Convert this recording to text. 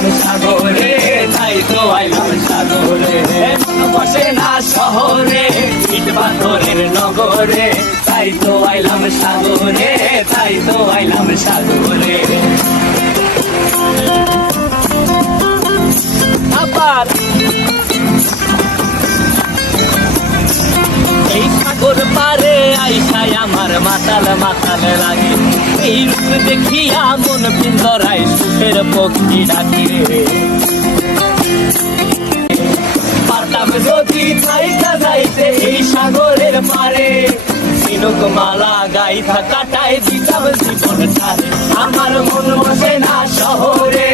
আইলাম সাগরে, তাই তো আইলাম সাগরে। মন বসে না শহরে, ইট পাথরের নগরে, তাই তো আইলাম সাগরে, তাই তো আইলাম সাগরে। আবার এই সাগর পারে আইসায় আমার মাতাল মাতাল লাগে, এই রূপ দেখিয়া মন পিঞ্জরায় সুখের পক্ষী ডাকে। পারতাম যদি থাইকা যাইতে এই সাগরের পারে, তিলক মালা গাইথা কাটায় দিতাম জীবন ছাড়ে। আমার মন বসে না শহরে,